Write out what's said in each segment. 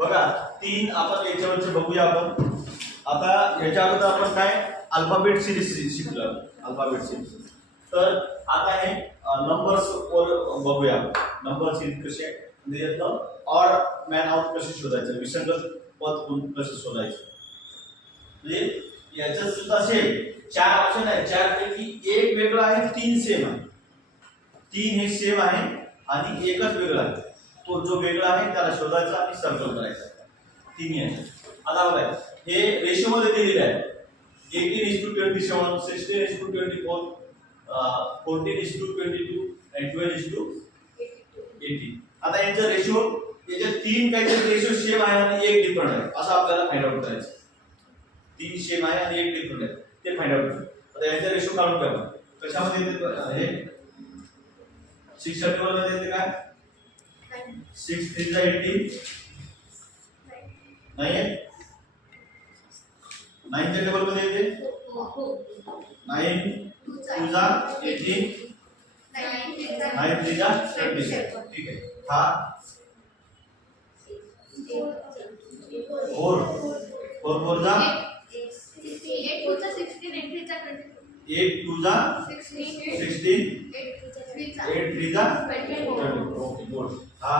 बघा तीन आपण याच्यावरचे बघूया आपण. आता याच्या अगोदर आपण काय? अल्फाबेट सिरीज शिकलो अल्फाबेट सिरीज. तर आता हे नंबर्स वर बघूया नंबर सिरीज कसे म्हणजे यातलं ऑड मॅन आउट कसे शोधायचं? विसंगत पद कोण शोधायचं? म्हणजे याच्यात सुद्धा सेम चार ऑप्शन आहे चार पैकी एक वेगळं आहे तीन सेम आहे. तीन हे सेम आहे आणि एकच वेगळा आहे. तो जो वेगळा आहे त्याला शोधायचा आणि सर्कल करायचा. तिन्ही आहे. आता बघा हे रेशो मध्ये दिलेले आहे. Eighteen is to twenty seven sixteen is to twenty four fourteen is to twenty two and twelve is to eighty आता यांचा रेशो याच्या तीन काहीतरी रेशो सेम आहे आणि एक डिफरंट आहे. असं आपल्याला फाइंड आउट करायचं तीन सेम आहे आणि एक डिफरंट आहे. ते फाइंड आउट आता यांचा रेशो काढून घ्या कशामध्ये येते हे? सिक्स थर्टी मध्ये येते काय? सिक्स थ्री जा एटीन नाही आहे नाईनच्या टेबल मध्ये येते नाईन टू जा एटीन नाईन थ्री जा ट्वेंटी। ठीक हा। फोर। फोर फोर जा। एट टू जा सिक्स्टीन एट थ्री जा ट्वेंटी ओके गुड हा?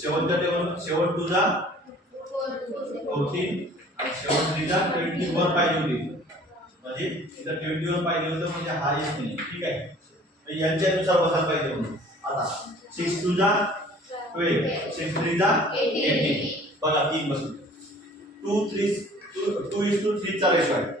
शेवटचा टेबल शेवट टू जा फोर्टीन आणि शेवट थ्री जा ट्वेंटी वन पाहिजे होती. म्हणजे इथं ट्वेंटी वन पाहिजे होतं म्हणजे हा येत नाही. ठीक आहे. यांच्यानुसार बसायला पाहिजे म्हणून. आता सिक्स टू जा ट्वेल्व सिक्स थ्री जा एटीन बघा तीन बसून. Two three two two is to थ्रीचा ratio आहे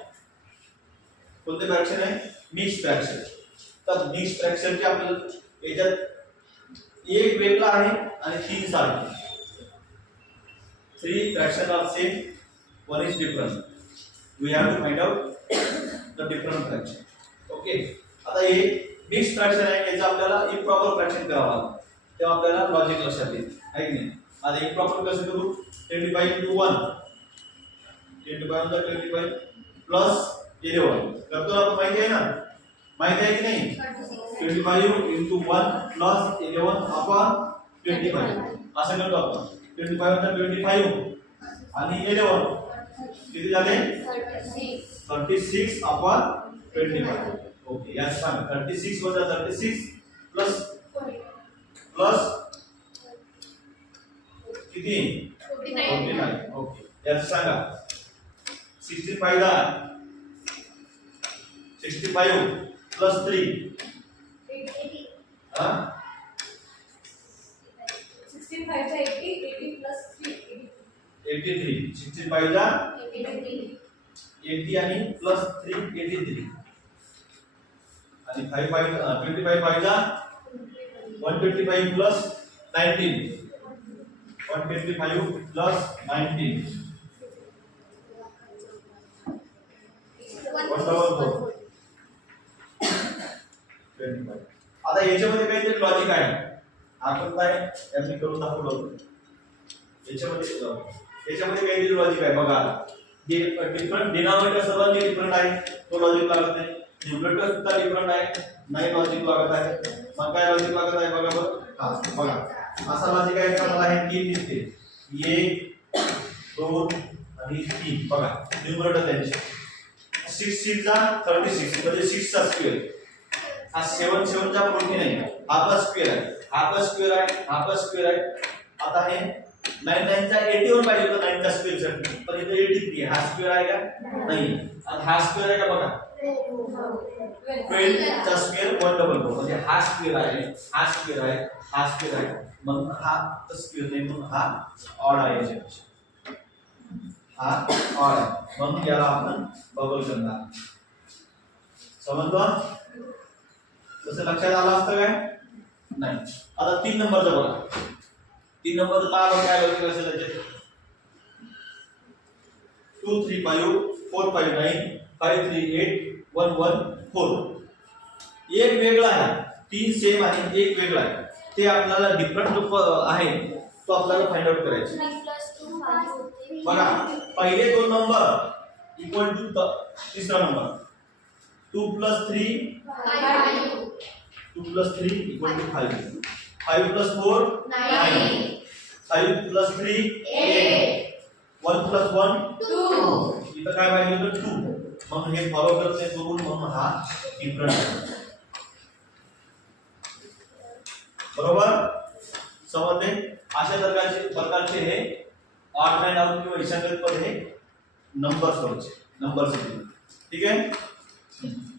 कोणते फ्रॅक्शन आहे? मिक्स फ्रॅक्शन तर मिक्स फ्रॅक्शनचे आपल्याला याच्यात एक वेगळा आहे आणि तीन सारखे. Three fraction of same one is different we have to find out the different fraction okay आता हे मिक्स फ्रॅक्शन आहे याचं आपल्याला इम्प्रॉपर फ्रॅक्शन करावं लागतं. तेव्हा आपल्याला लॉजिक लक्षात येईल. आहे की नाही? आता इम्प्रॉपर कसं करू? Twenty five two one twenty five twenty five plus eleven करतो आपण माहिती आहे ना? माहिती आहे की नाही? Twenty five into one plus eleven upon twenty five असं करतो आपण. ट्वेंटी फाईव्ह ट्वेंटी फाईव्ह आणि इलेवन किती झाले? Thirty six upon twenty five okay यात सांग. थर्टी सिक्स वजा थर्टी सिक्स प्लस प्लस किती? फोर्टी नाईन ओके याचं सांगा. Sixty five sixty five plus three. Eighty three. Sixty फाईव्हचा eighty आणि प्लस थ्री एटी थ्री. आणि five five twenty five five one twenty five plus nineteen. One twenty five plus nineteen. One double four twenty five आता याच्यामध्ये काहीतरी logic आहे. आपण काय यांनी करून दाखवलं याच्यामध्ये याच्यामध्ये काहीतरी लॉजिक आहे. बघा डिफरंट डिनॉमिनेटर सर्वांचे डिफरंट आहे तो लॉजिक लागत नाही. न्यूमरेटर सुद्धा डिफरंट आहे. नाही लॉजिक लागत आहे. मग काय लॉजिक लागत आहे बघा बरं. हा बघा. असा लॉजिक आहे का? मला हे तीन दिसते. एक दोन आणि तीन. बघा. न्यूमरेटर त्यांचे. सिक्स सिक्सचा थर्टी सिक्स म्हणजे सिक्सचा स्क्वेअर हा सेवन सेवनचा हा प्लस स्क्वेअर हा प्लस स्क्वेअर हा प्लस स्क्वेअर आहे. आता हे नाईन नाईनचा एटी वर पाहिजे होतं नाईनचा स्क्वेअर साठी एटी थ्री हा स्क्वेअर आहे का? नाही. हा स्क्वेअर आहे का वन डबल फोर हा हा हा मग हा म्हणून हा ऑड हा ऑड मग याला आपण बबल करणार. समजलं? तसं लक्षात आलं असतं काय? नाही. आता तीन नंबरचा बघा. तीन नंबर पहा काय लॉजिक असेल त्याच्यात. Two three five four five nine five three eight one one four एक वेगळा आहे. तीन सेम आहे एक वेगळा आहे. ते आपल्याला डिफरंट आहे. तो आपल्याला फाइंड आउट करायचा. बघा. पहिले दोन नंबर इक्वल टू तिसरा number. Two plus three? Two plus three equal to five five plus four five plus three one plus one इथं काय पाहिजे होतं टू मग हे फॉलो करते करून मग हा। डिफरंट बरोबर समजले अशा प्रकारचे प्रकारचे हे। ऑड मॅन आउट किंवा इशागत पण हे। नंबर सोडचे नंबर ठीक आहे Thank you.